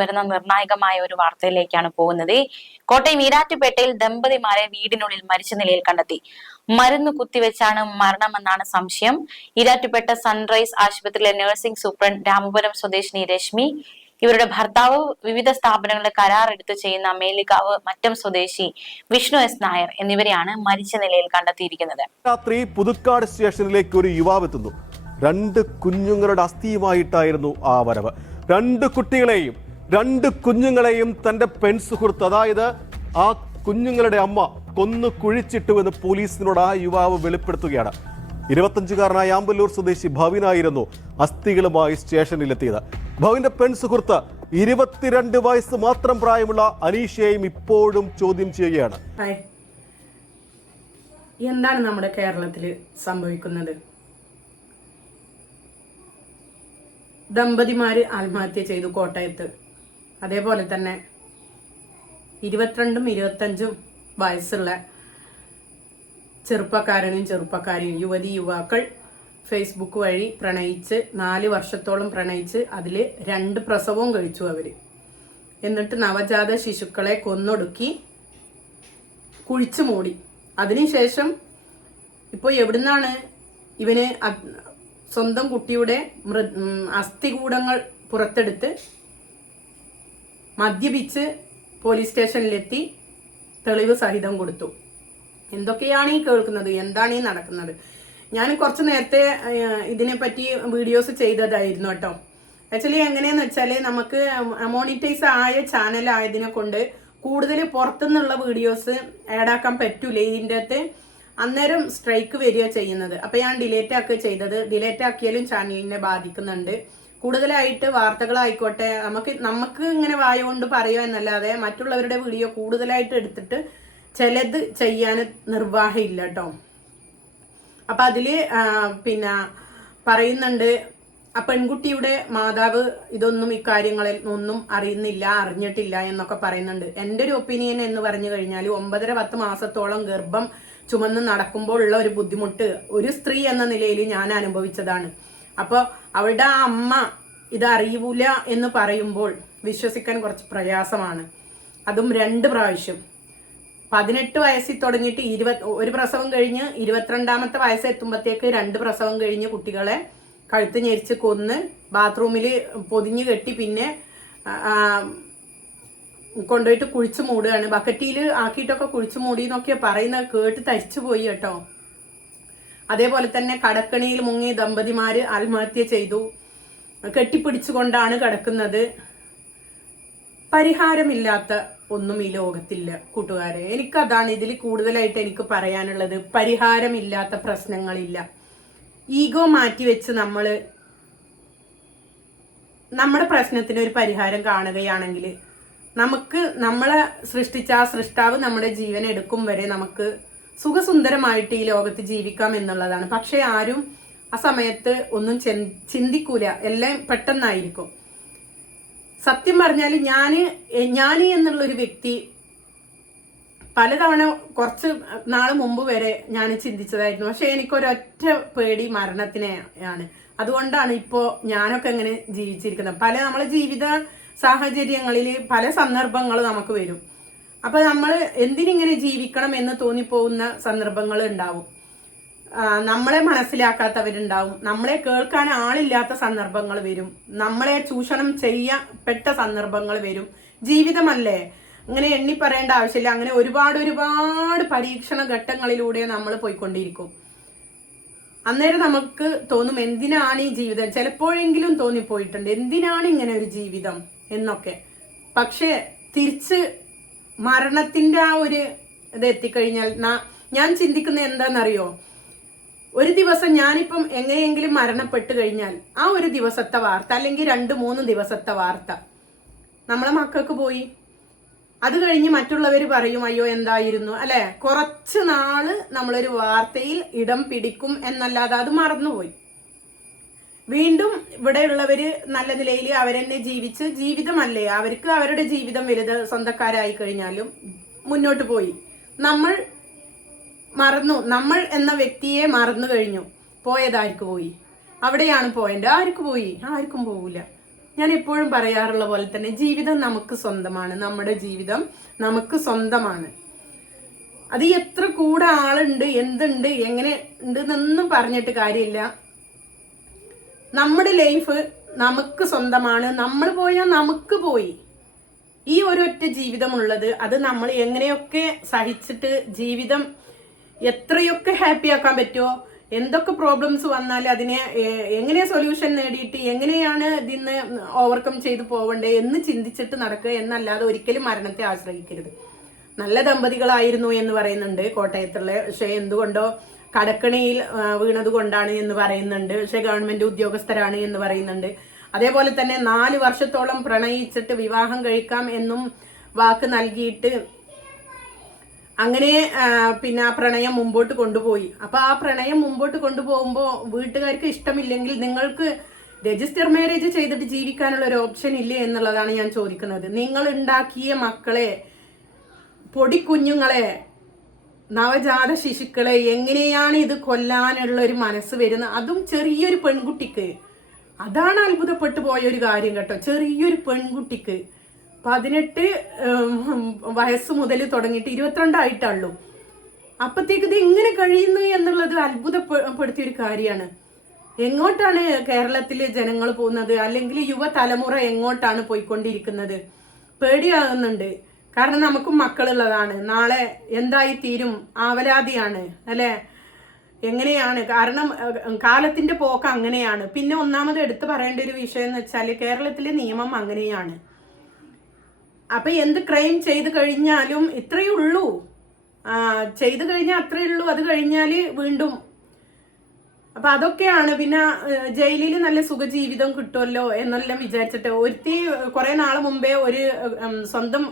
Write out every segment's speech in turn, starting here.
വരുന്ന നിർണായകമായ ഒരു വാർത്തയിലേക്കാണ് പോകുന്നത്. കോട്ടയം ഈരാറ്റുപേട്ടയിൽ ദമ്പതിമാരെ വീടിനുള്ളിൽ മരിച്ച നിലയിൽ കണ്ടെത്തി. മരുന്ന് കുത്തിവെച്ചാണ് മരണമെന്നാണ് സംശയം. ഈരാറ്റുപേട്ട സൺറൈസ് ആശുപത്രിയിലെ നഴ്സിംഗ് സൂപ്രണ്ട് രാമപുരം സ്വദേശിനി രശ്മി ഇവരുടെ ഭർത്താവ് വിവിധ സ്ഥാപനങ്ങളുടെ കരാർ എടുത്ത് ചെയ്യുന്ന മേലികാവ് മറ്റം സ്വദേശി വിഷ്ണു എസ് നായർ എന്നിവരെയാണ് മരിച്ച നിലയിൽ കണ്ടെത്തിയിരിക്കുന്നത്. രാത്രി പുതുക്കാട് സ്റ്റേഷനിലേക്ക് ഒരു യുവാവ് എത്തുന്നു. രണ്ട് കുഞ്ഞുങ്ങളുടെ അസ്ഥിയുമായിട്ടായിരുന്നു ആ വരവ്. രണ്ട് കുട്ടികളെയും രണ്ട് കുഞ്ഞുങ്ങളെയും തന്റെ പെൺസുഹൃത്ത് അതായത് ആ കുഞ്ഞുങ്ങളുടെ അമ്മ കൊന്നു കുഴിച്ചിട്ടു എന്ന് പോലീസിനോട് ആ യുവാവ് വെളിപ്പെടുത്തുകയാണ്. ഇരുപത്തഞ്ചുകാരനായ ആമ്പല്ലൂർ സ്വദേശി ഭവിനായിരുന്നു അസ്ഥികളുമായി സ്റ്റേഷനിലെത്തിയത്. ഭവിന്റെ പെൺ സുഹൃത്ത് ഇരുപത്തിരണ്ട് വയസ്സ് മാത്രം പ്രായമുള്ള അനീഷയെയും ഇപ്പോഴും ചോദ്യം ചെയ്യുകയാണ്. എന്താണ് നമ്മുടെ കേരളത്തിൽ സംഭവിക്കുന്നത്? ദമ്പതിമാര് ആത്മഹത്യ ചെയ്തു കോട്ടയത്ത്. അതേപോലെ തന്നെ ഇരുപത്തിരണ്ടും ഇരുപത്തഞ്ചും വയസ്സുള്ള ചെറുപ്പക്കാരനും ചെറുപ്പക്കാരിയും യുവതി യുവാക്കൾ ഫേസ്ബുക്ക് വഴി പ്രണയിച്ച് നാല് വർഷത്തോളം പ്രണയിച്ച് അതിൽ രണ്ട് പ്രസവവും കഴിച്ചു അവർ എന്നിട്ട് നവജാത ശിശുക്കളെ കൊന്നൊടുക്കി കുഴിച്ചു മൂടി. അതിനുശേഷം ഇപ്പോൾ എവിടുന്നാണ് ഇവന് സ്വന്തം കുട്ടിയുടെ മൃ അസ്ഥികൂടങ്ങൾ പുറത്തെടുത്ത് മദ്യപിച്ച് പോലീസ് സ്റ്റേഷനിലെത്തി തെളിവ് സഹിതം കൊടുത്തു. എന്തൊക്കെയാണ് ഈ കേൾക്കുന്നത്? എന്താണ് ഈ നടക്കുന്നത്? ഞാൻ കുറച്ച് നേരത്തെ ഇതിനെ ഇതിനെപ്പറ്റി വീഡിയോസ് ചെയ്തതായിരുന്നു കേട്ടോ. ആക്ച്വലി എങ്ങനെയാന്ന് വെച്ചാൽ നമുക്ക് മോണിറ്റൈസ് ആയ ചാനൽ ആയതിനെ കൊണ്ട് കൂടുതൽ പുറത്തുനിന്നുള്ള വീഡിയോസ് ആഡാക്കാൻ പറ്റൂല. ഇതിന്റെ അകത്ത് അന്നേരം സ്ട്രൈക്ക് വരിക ചെയ്യുന്നത്. അപ്പോൾ ഞാൻ ഡിലേറ്റ് ആക്കുക ചെയ്തത്. ഡിലേറ്റ് ആക്കിയാലും ചാനലിനെ ബാധിക്കുന്നുണ്ട്. കൂടുതലായിട്ട് വാർത്തകളായിക്കോട്ടെ നമുക്ക് നമുക്ക് ഇങ്ങനെ വായ കൊണ്ട് പറയുക എന്നല്ലാതെ മറ്റുള്ളവരുടെ വീഡിയോ കൂടുതലായിട്ട് എടുത്തിട്ട് ചിലത് ചെയ്യാൻ നിർവാഹമില്ല കേട്ടോ അപ്പൊ അതിൽ പിന്നെ പറയുന്നുണ്ട് ആ പെൺകുട്ടിയുടെ മാതാവ് ഇതൊന്നും ഇക്കാര്യങ്ങളിൽ ഒന്നും അറിയുന്നില്ല അറിഞ്ഞിട്ടില്ല എന്നൊക്കെ പറയുന്നുണ്ട്. എന്റെ ഒരു ഒപ്പീനിയൻ എന്ന് പറഞ്ഞു കഴിഞ്ഞാൽ ഒമ്പതര പത്ത് മാസത്തോളം ഗർഭം ചുമന്ന് നടക്കുമ്പോൾ ഉള്ള ഒരു ബുദ്ധിമുട്ട് ഒരു സ്ത്രീ എന്ന നിലയിൽ ഞാൻ അനുഭവിച്ചതാണ്. അപ്പോൾ അവളുടെ അമ്മ ഇത് അറിയൂല എന്ന് പറയുമ്പോൾ വിശ്വസിക്കാൻ കുറച്ച് പ്രയാസമാണ്. അതും രണ്ട് പ്രാവശ്യം. പതിനെട്ട് വയസ്സിൽ തുടങ്ങിയിട്ട് ഇരുപത് ഒരു പ്രസവം കഴിഞ്ഞ് ഇരുപത്തിരണ്ടാമത്തെ വയസ്സ് എത്തുമ്പോഴത്തേക്ക് രണ്ട് പ്രസവം കഴിഞ്ഞ് കുട്ടികളെ കഴുത്ത് ഞെരിച്ച് കൊന്ന് ബാത്റൂമിൽ പൊതിഞ്ഞ് കെട്ടി പിന്നെ കൊണ്ടുപോയിട്ട് കുഴിച്ചു മൂടുകയാണ്. ബക്കറ്റിയിൽ ആക്കിയിട്ടൊക്കെ കുഴിച്ചു മൂടി എന്നൊക്കെ പറയുന്നത് കേട്ട് തരിച്ചു പോയി കേട്ടോ. അതേപോലെ തന്നെ കടക്കണിയിൽ മുങ്ങി ദമ്പതിമാര് ആത്മഹത്യ ചെയ്തു. കെട്ടിപ്പിടിച്ചുകൊണ്ടാണ് കിടക്കുന്നത്. പരിഹാരമില്ലാത്ത ഒന്നും ഈ ലോകത്തില്ല കൂട്ടുകാരെ. എനിക്കതാണ് ഇതിൽ കൂടുതലായിട്ട് എനിക്ക് പറയാനുള്ളത്. പരിഹാരമില്ലാത്ത പ്രശ്നങ്ങളില്ല. ഈഗോ മാറ്റി വെച്ച് നമ്മൾ നമ്മുടെ പ്രശ്നത്തിന് ഒരു പരിഹാരം കാണുകയാണെങ്കിൽ നമുക്ക് നമ്മളെ സൃഷ്ടിച്ച ആ സൃഷ്ടാവ് നമ്മുടെ ജീവൻ എടുക്കും വരെ നമുക്ക് സുഖസുന്ദരമായിട്ട് ഈ ലോകത്ത് ജീവിക്കാം എന്നുള്ളതാണ്. പക്ഷെ ആരും ആ സമയത്ത് ഒന്നും ചിന്തിക്കൂല. എല്ലാം പെട്ടെന്നായിരിക്കും. സത്യം പറഞ്ഞാൽ ഞാൻ ഞാൻ എന്നുള്ളൊരു വ്യക്തി പലതവണ കുറച്ച് നാൾ മുമ്പ് വരെ ഞാൻ ചിന്തിച്ചതായിരുന്നു. പക്ഷെ എനിക്കൊരൊറ്റ പേടി മരണത്തിനെയാണ്. അതുകൊണ്ടാണ് ഇപ്പോൾ ഞാനൊക്കെ ഇങ്ങനെ ജീവിച്ചിരിക്കുന്നത്. പല നമ്മളെ ജീവിത സാഹചര്യങ്ങളിൽ പല സന്ദർഭങ്ങൾ നമുക്ക് വരും. അപ്പോൾ നമ്മൾ എന്തിനിങ്ങനെ ജീവിക്കണം എന്ന് തോന്നിപ്പോകുന്ന സന്ദർഭങ്ങൾ ഉണ്ടാവും. നമ്മളെ മനസ്സിലാക്കാത്തവരുണ്ടാവും. നമ്മളെ കേൾക്കാൻ ആളില്ലാത്ത സന്ദർഭങ്ങൾ വരും. നമ്മളെ ചൂഷണം ചെയ്യപ്പെട്ട സന്ദർഭങ്ങൾ വരും. ജീവിതമല്ലേ? അങ്ങനെ എണ്ണി പറയേണ്ട ആവശ്യമില്ല. അങ്ങനെ ഒരുപാട് ഒരുപാട് പരീക്ഷണ ഘട്ടങ്ങളിലൂടെ നമ്മൾ പോയിക്കൊണ്ടിരിക്കും. അന്നേരം നമുക്ക് തോന്നും എന്തിനാണ് ഈ ജീവിതം? ചിലപ്പോഴെങ്കിലും തോന്നിപ്പോയിട്ടുണ്ട്. എന്തിനാണ് ഇങ്ങനെ ഒരു ജീവിതം എന്നൊക്കെ. പക്ഷേ തിരിച്ച് മരണത്തിന്റെ ആ ഒരു ഇത് എത്തിക്കഴിഞ്ഞാൽ ഞാൻ ചിന്തിക്കുന്നത് എന്താണെന്നറിയോ? ഒരു ദിവസം ഞാനിപ്പം എങ്ങനെയെങ്കിലും മരണപ്പെട്ട് കഴിഞ്ഞാൽ ആ ഒരു ദിവസത്തെ വാർത്ത അല്ലെങ്കിൽ രണ്ട് മൂന്ന് ദിവസത്തെ വാർത്ത നമ്മളെ മക്കൾക്ക് പോയി. അത് കഴിഞ്ഞ് മറ്റുള്ളവർ പറയും അയ്യോ എന്തായിരുന്നു? അല്ലെ? കുറച്ച് നാൾ നമ്മളൊരു വാർത്തയിൽ ഇടം പിടിക്കും എന്നല്ലാതെ അത് മറന്നുപോയി. വീണ്ടും ഇവിടെയുള്ളവര് നല്ല നിലയിൽ അവരെന്നെ ജീവിച്ച് ജീവിതമല്ലേ? അവർക്ക് അവരുടെ ജീവിതം വലുത് സ്വന്തക്കാരായി കഴിഞ്ഞാലും മുന്നോട്ട് പോയി. നമ്മൾ മറന്നു. നമ്മൾ എന്ന വ്യക്തിയെ മറന്നു കഴിഞ്ഞു. പോയതാർക്ക് പോയി? അവിടെയാണ് പോയിന്റ്. ആർക്ക് പോയി? ആർക്കും പോവില്ല. ഞാൻ എപ്പോഴും പറയാറുള്ള പോലെ തന്നെ ജീവിതം നമുക്ക് സ്വന്തമാണ്. നമ്മുടെ ജീവിതം നമുക്ക് സ്വന്തമാണ്. അത് എത്ര കൂടെ ആളുണ്ട് എന്തുണ്ട് എങ്ങനെ ഉണ്ട് എന്നൊന്നും പറഞ്ഞിട്ട് കാര്യമില്ല. നമ്മുടെ ലൈഫ് നമുക്ക് സ്വന്തമാണ്. നമ്മൾ പോയാൽ നമുക്ക് പോയി. ഈ ഒരൊറ്റ ജീവിതമുള്ളത് അത് നമ്മൾ എങ്ങനെയൊക്കെ സഹിച്ചിട്ട് ജീവിതം എത്രയൊക്കെ ഹാപ്പി ആക്കാൻ പറ്റുമോ എന്തൊക്കെ പ്രോബ്ലംസ് വന്നാൽ അതിനെ എങ്ങനെ സൊല്യൂഷൻ നേടിയിട്ട് എങ്ങനെയാണ് ഇതിന്ന് ഓവർകം ചെയ്തു പോവണ്ടേ എന്ന് ചിന്തിച്ചിട്ട് നടക്കുക എന്നല്ലാതെ ഒരിക്കലും മരണത്തെ ആശ്രയിക്കരുത്. നല്ല ദമ്പതികളായിരുന്നു എന്ന് പറയുന്നുണ്ട് കോട്ടയത്തുള്ള. പക്ഷെ എന്തുകൊണ്ടോ കടക്കണിയിൽ വീണത് കൊണ്ടാണ് എന്ന് പറയുന്നുണ്ട്. പക്ഷെ ഗവൺമെന്റ് ഉദ്യോഗസ്ഥരാണ് എന്ന് പറയുന്നുണ്ട്. അതേപോലെ തന്നെ നാല് വർഷത്തോളം പ്രണയിച്ചിട്ട് വിവാഹം കഴിക്കാം എന്നും വാക്ക് നൽകിയിട്ട് അങ്ങനെ പിന്നെ ആ പ്രണയം മുമ്പോട്ട് കൊണ്ടുപോയി. അപ്പൊ ആ പ്രണയം മുമ്പോട്ട് കൊണ്ടുപോകുമ്പോൾ വീട്ടുകാർക്ക് ഇഷ്ടമില്ലെങ്കിൽ നിങ്ങൾക്ക് രജിസ്റ്റർ മാരേജ് ചെയ്തിട്ട് ജീവിക്കാനുള്ള ഒരു ഓപ്ഷൻ ഇല്ലേ എന്നുള്ളതാണ് ഞാൻ ചോദിക്കുന്നത്. നിങ്ങൾ ഉണ്ടാക്കിയ മക്കളെ പൊടിക്കുഞ്ഞുങ്ങളെ നവജാത ശിശുക്കളെ എങ്ങനെയാണ് ഇത് കൊല്ലാനുള്ള ഒരു മനസ്സ് വരുന്നത്? അതും ചെറിയൊരു പെൺകുട്ടിക്ക്. അതാണ് അത്ഭുതപ്പെട്ടു പോയ ഒരു കാര്യം കേട്ടോ. ചെറിയൊരു പെൺകുട്ടിക്ക്. പതിനെട്ട് വയസ്സ് മുതൽ തുടങ്ങിയിട്ട് ഇരുപത്തിരണ്ടായിട്ടുള്ളൂ അപ്പത്തേക്ക് ഇത് എങ്ങനെ കഴിയുന്നു എന്നുള്ളത് അത്ഭുതപ്പെടുത്തിയ ഒരു കാര്യമാണ്. എങ്ങോട്ടാണ് കേരളത്തിലെ ജനങ്ങൾ പോകുന്നത്? അല്ലെങ്കിൽ യുവതലമുറ എങ്ങോട്ടാണ് പോയിക്കൊണ്ടിരിക്കുന്നത്? പേടിയാകുന്നുണ്ട് കാരണം നമുക്കും മക്കളുള്ളതാണ്. നാളെ എന്തായി തീരും ആവലാതിയാണ്. അല്ലേ? എങ്ങനെയാണ്? കാരണം കാലത്തിന്റെ പോക്ക് അങ്ങനെയാണ്. പിന്നെ ഒന്നാമത് എടുത്തു പറയേണ്ട ഒരു വിഷയം എന്ന് വെച്ചാൽ കേരളത്തിലെ നിയമം അങ്ങനെയാണ്. അപ്പൊ എന്ത് ക്രൈം ചെയ്ത് കഴിഞ്ഞാലും ഇത്രയേ ഉള്ളൂ. ചെയ്തു കഴിഞ്ഞാൽ അത്രയേ ഉള്ളൂ അത് കഴിഞ്ഞാൽ വീണ്ടും. അപ്പൊ അതൊക്കെയാണ് പിന്നെ ജയിലിൽ നല്ല സുഖജീവിതം കിട്ടുമല്ലോ എന്നെല്ലാം വിചാരിച്ചിട്ട് ഒരുത്തി കുറേ നാൾ മുമ്പേ ഒരു സ്വന്തം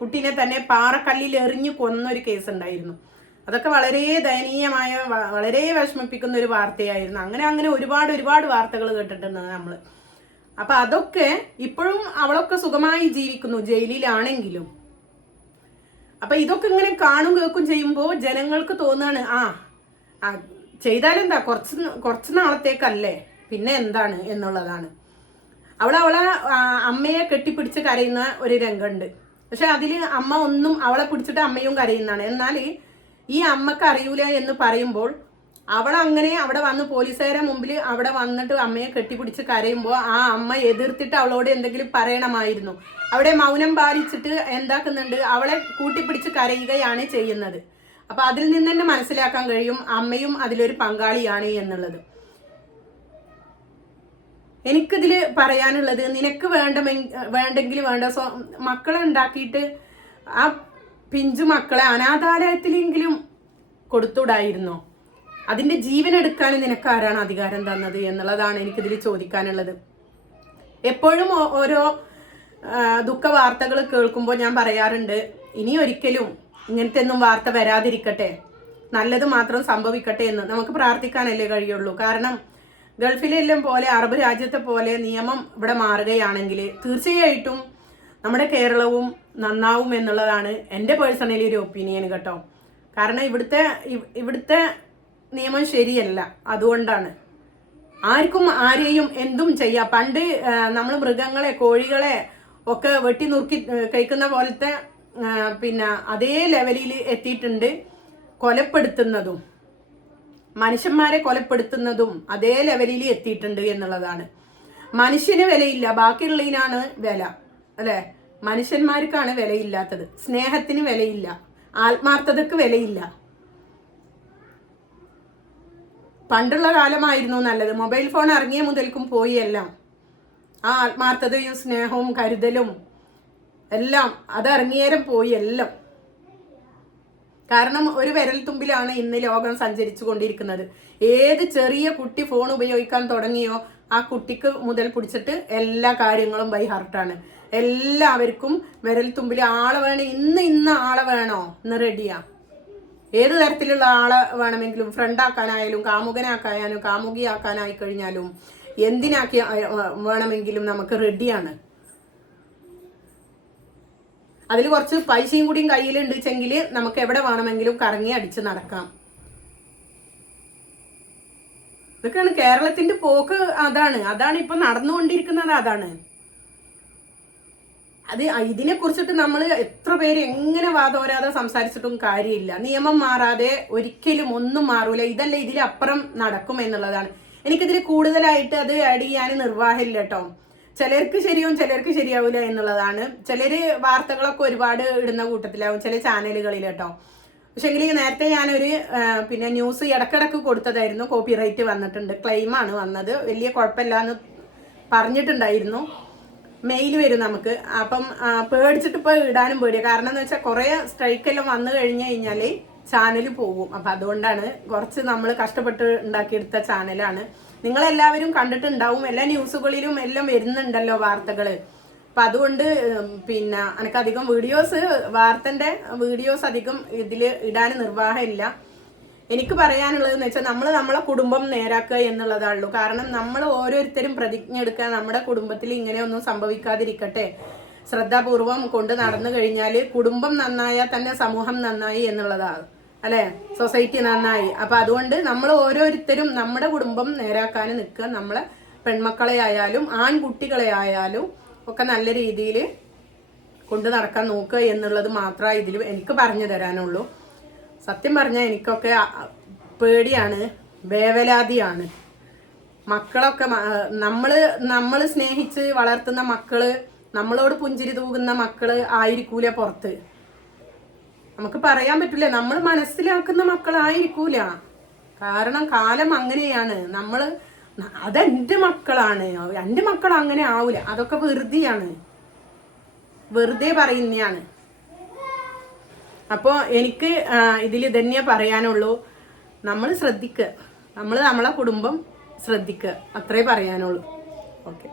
കുട്ടീനെ തന്നെ പാറക്കല്ലിൽ എറിഞ്ഞു കൊന്നൊരു കേസ് ഉണ്ടായിരുന്നു അതൊക്കെ വളരെ ദയനീയമായ വളരെ വിഷമിപ്പിക്കുന്ന ഒരു വാർത്തയായിരുന്നു. അങ്ങനെ അങ്ങനെ ഒരുപാട് ഒരുപാട് വാർത്തകൾ കേട്ടിട്ടുണ്ട് നമ്മൾ അപ്പൊ അതൊക്കെ ഇപ്പോഴും അവളൊക്കെ സുഖമായി ജീവിക്കുന്നു ജയിലിലാണെങ്കിലും. അപ്പൊ ഇതൊക്കെ ഇങ്ങനെ കാണും കേൾക്കും ചെയ്യുമ്പോൾ ജനങ്ങൾക്ക് തോന്നുകയാണ് ആ ചെയ്താലെന്താ? കുറച്ച് കുറച്ച് നാളത്തേക്കല്ലേ? പിന്നെ എന്താണ്? എന്നുള്ളതാണ്. അവൾ അവളെ അമ്മയെ കെട്ടിപ്പിടിച്ച് കരയുന്ന ഒരു രംഗമുണ്ട്. പക്ഷെ അതിൽ അമ്മ ഒന്നും അവളെ പിടിച്ചിട്ട് അമ്മയും കരയുന്നതാണ്. എന്നാൽ ഈ അമ്മയ്ക്ക് അറിയൂല എന്ന് പറയുമ്പോൾ അവൾ അങ്ങനെ അവിടെ വന്ന് പോലീസുകാരെ മുമ്പിൽ അവിടെ വന്നിട്ട് അമ്മയെ കെട്ടിപ്പിടിച്ച് കരയുമ്പോൾ ആ അമ്മ എതിർത്തിട്ട് അവളോട് എന്തെങ്കിലും പറയണമായിരുന്നു. അവിടെ മൗനം പാലിച്ചിട്ട് എന്താക്കുന്നുണ്ട്? അവളെ കൂട്ടിപ്പിടിച്ച് കരയുകയാണ് ചെയ്യുന്നത്. അപ്പൊ അതിൽ നിന്ന് തന്നെ മനസ്സിലാക്കാൻ കഴിയും അമ്മയും അതിലൊരു പങ്കാളിയാണ് എന്നുള്ളത്. എനിക്കിതിൽ പറയാനുള്ളത് നിനക്ക് വേണ്ട വേണ്ടെങ്കിൽ വേണ്ട. സ്വ മക്കളെ ഉണ്ടാക്കിയിട്ട് ആ പിഞ്ചു മക്കളെ അനാഥാലയത്തിലെങ്കിലും കൊടുത്തുടായിരുന്നോ അതിന്റെ ജീവൻ എടുക്കാൻ നിനക്ക് ആരാണ് അധികാരം തന്നത് എന്നുള്ളതാണ് എനിക്കിതിൽ ചോദിക്കാനുള്ളത്. എപ്പോഴും ഓരോ ദുഃഖ വാർത്തകൾ കേൾക്കുമ്പോൾ ഞാൻ പറയാറുണ്ട് ഇനി ഒരിക്കലും ഇങ്ങനത്തെ ഒന്നും വാർത്ത വരാതിരിക്കട്ടെ. നല്ലത് മാത്രം സംഭവിക്കട്ടെ എന്ന്. നമുക്ക് പ്രാർത്ഥിക്കാനല്ലേ കഴിയുള്ളൂ. കാരണം ഗൾഫിലെല്ലാം പോലെ അറബ് രാജ്യത്തെ പോലെ നിയമം ഇവിടെ മാറുകയാണെങ്കിൽ തീർച്ചയായിട്ടും നമ്മുടെ കേരളവും നന്നാവും എന്നുള്ളതാണ് എന്റെ പേഴ്സണലി ഒരു ഒപ്പീനിയൻ കേട്ടോ. കാരണം ഇവിടുത്തെ ഇവ്- ഇവിടുത്തെ നിയമം ശരിയല്ല. അതുകൊണ്ടാണ്. ആർക്കും ആരെയും എന്തും ചെയ്യാം. പണ്ട് നമ്മൾ മൃഗങ്ങളെ കോഴികളെ ഒക്കെ വെട്ടി നുറുക്കി കഴിക്കുന്ന പോലത്തെ പിന്നെ അതേ ലെവലിൽ എത്തിയിട്ടുണ്ട് കൊലപ്പെടുത്തുന്നതും മനുഷ്യന്മാരെ കൊലപ്പെടുത്തുന്നതും അതേ ലെവലിൽ എത്തിയിട്ടുണ്ട് എന്നുള്ളതാണ്. മനുഷ്യന് വിലയില്ല. ബാക്കിയുള്ളതിനാണ് വില അല്ലെ? മനുഷ്യന്മാർക്കാണ് വിലയില്ലാത്തത്. സ്നേഹത്തിന് വിലയില്ല. ആത്മാർത്ഥതക്ക് വിലയില്ല. പണ്ടുള്ള കാലമായിരുന്നു നല്ലത്. മൊബൈൽ ഫോൺ ഇറങ്ങിയ മുതൽക്കും പോയി എല്ലാം. ആ ആത്മാർത്ഥതയും സ്നേഹവും കരുതലും എല്ലാം അത് ഇറങ്ങിയേരം പോയി എല്ലാം. കാരണം ഒരു വിരൽ തുമ്പിലാണ് ഇന്ന് ലോകം സഞ്ചരിച്ചു കൊണ്ടിരിക്കുന്നത്. ഏത് ചെറിയ കുട്ടി ഫോൺ ഉപയോഗിക്കാൻ തുടങ്ങിയോ ആ കുട്ടിക്ക് മുതൽ പിടിച്ചിട്ട് എല്ലാ കാര്യങ്ങളും ബൈ ഹാർട്ടാണ് എല്ലാവർക്കും വിരൽ തുമ്പിൽ ആളെ വേണം. ഇന്ന് ഇന്ന് ആളെ വേണോ? ഇന്ന് റെഡിയാ ഏത് തരത്തിലുള്ള ആളെ വേണമെങ്കിലും ഫ്രണ്ടാക്കാനായാലും കാമുകനാക്കാനും കാമുകിയാക്കാനായി കഴിഞ്ഞാലും എന്തിനാക്കി വേണമെങ്കിലും നമുക്ക് റെഡിയാണ് അതിൽ കുറച്ച് പൈസയും കൂടിയും കയ്യിലുണ്ട് വെച്ചെങ്കിൽ നമുക്ക് എവിടെ വേണമെങ്കിലും കറങ്ങി അടിച്ച് നടക്കാം. ഇതൊക്കെയാണ് കേരളത്തിന്റെ പോക്ക് അതാണ്. അതാണ് ഇപ്പൊ നടന്നുകൊണ്ടിരിക്കുന്നത് അതാണ്. അത് ഇതിനെ കുറിച്ചിട്ട് നമ്മൾ എത്ര പേര് എങ്ങനെ വാദോരാതെ സംസാരിച്ചിട്ടും കാര്യമില്ല. നിയമം മാറാതെ ഒരിക്കലും ഒന്നും മാറൂല. ഇതല്ല ഇതിലപ്പുറം നടക്കും എന്നുള്ളതാണ്. എനിക്കിതിൽ കൂടുതലായിട്ട് അത് ആഡ് ചെയ്യാൻ നിർവാഹമില്ല കേട്ടോ ചിലർക്ക് ശരിയാവും ചിലർക്ക് ശരിയാവില്ല എന്നുള്ളതാണ്. ചിലർ വാർത്തകളൊക്കെ ഒരുപാട് ഇടുന്ന കൂട്ടത്തിലാവും ചില ചാനലുകളിൽ കേട്ടോ പക്ഷെങ്കിൽ നേരത്തെ ഞാനൊരു പിന്നെ ന്യൂസ് ഇടക്കിടക്ക് കൊടുത്തതായിരുന്നു. കോപ്പിറൈറ്റ് വന്നിട്ടുണ്ട്. ക്ലെയിമാണ് വന്നത്. വലിയ കുഴപ്പമില്ല എന്ന് പറഞ്ഞിട്ടുണ്ടായിരുന്നു. മെയിൽ വരും നമുക്ക്. അപ്പം പേടിച്ചിട്ട് ഇപ്പോൾ ഇടാനും പേടിയാണ് കാരണം എന്ന് വെച്ചാൽ കുറേ സ്ട്രൈക്കെല്ലാം വന്നു കഴിഞ്ഞു കഴിഞ്ഞാൽ ചാനൽ പോകും. അപ്പം അതുകൊണ്ടാണ് കുറച്ച് നമ്മൾ കഷ്ടപ്പെട്ട് ഉണ്ടാക്കിയെടുത്ത ചാനലാണ് നിങ്ങളെല്ലാവരും കണ്ടിട്ടുണ്ടാവും. എല്ലാ ന്യൂസുകളിലും എല്ലാം വരുന്നുണ്ടല്ലോ വാർത്തകൾ അപ്പം അതുകൊണ്ട് പിന്നെ എനിക്കധികം വീഡിയോസ് വാർത്തന്റെ വീഡിയോസ് അധികം ഇതിൽ ഇടാൻ നിർവാഹമില്ല. എനിക്ക് പറയാനുള്ളത് എന്ന് വെച്ചാൽ നമ്മൾ നമ്മളെ കുടുംബം നേരാക്കുക എന്നുള്ളതാണുള്ളൂ കാരണം നമ്മൾ ഓരോരുത്തരും പ്രതിജ്ഞ എടുക്കുക നമ്മുടെ കുടുംബത്തിൽ ഇങ്ങനെയൊന്നും സംഭവിക്കാതിരിക്കട്ടെ. ശ്രദ്ധാപൂർവം കൊണ്ട് നടന്നു കഴിഞ്ഞാൽ കുടുംബം നന്നായാൽ തന്നെ സമൂഹം നന്നായി എന്നുള്ളതാണ് അല്ലെ? സൊസൈറ്റി നന്നായി. അപ്പൊ അതുകൊണ്ട് നമ്മൾ ഓരോരുത്തരും നമ്മുടെ കുടുംബം നേരാക്കാൻ നിൽക്കുക. നമ്മളെ പെൺമക്കളെ ആയാലും ആൺകുട്ടികളെ ആയാലും ഒക്കെ നല്ല രീതിയിൽ കൊണ്ട് നടക്കാൻ നോക്കുക എന്നുള്ളത് മാത്രമേ ഇതിൽ എനിക്ക് പറഞ്ഞു തരാനുള്ളൂ. സത്യം പറഞ്ഞാൽ എനിക്കൊക്കെ പേടിയാണ് വേവലാതിയാണ്. മക്കളൊക്കെ നമ്മൾ നമ്മൾ സ്നേഹിച്ച് വളർത്തുന്ന മക്കൾ നമ്മളോട് പുഞ്ചിരി തൂകുന്ന മക്കൾ ആയിരിക്കൂല പുറത്ത്. നമുക്ക് പറയാൻ പറ്റില്ല നമ്മൾ മനസ്സിലാക്കുന്ന മക്കളായിരിക്കൂല. കാരണം കാലം അങ്ങനെയാണ്. നമ്മൾ അതെന്റെ മക്കളാണ്. എന്റെ മക്കൾ അങ്ങനെ ആവൂല. അതൊക്കെ വെറുതെയാണ്. വെറുതെ പറയുന്നതാണ് അപ്പോൾ എനിക്ക് ഇതിൽ ഇതന്നെ പറയാനുള്ളൂ. നമ്മൾ ശ്രദ്ധിക്കുക നമ്മൾ നമ്മളെ കുടുംബം ശ്രദ്ധിക്കുക അത്രേ പറയാനുള്ളൂ. ഓക്കെ.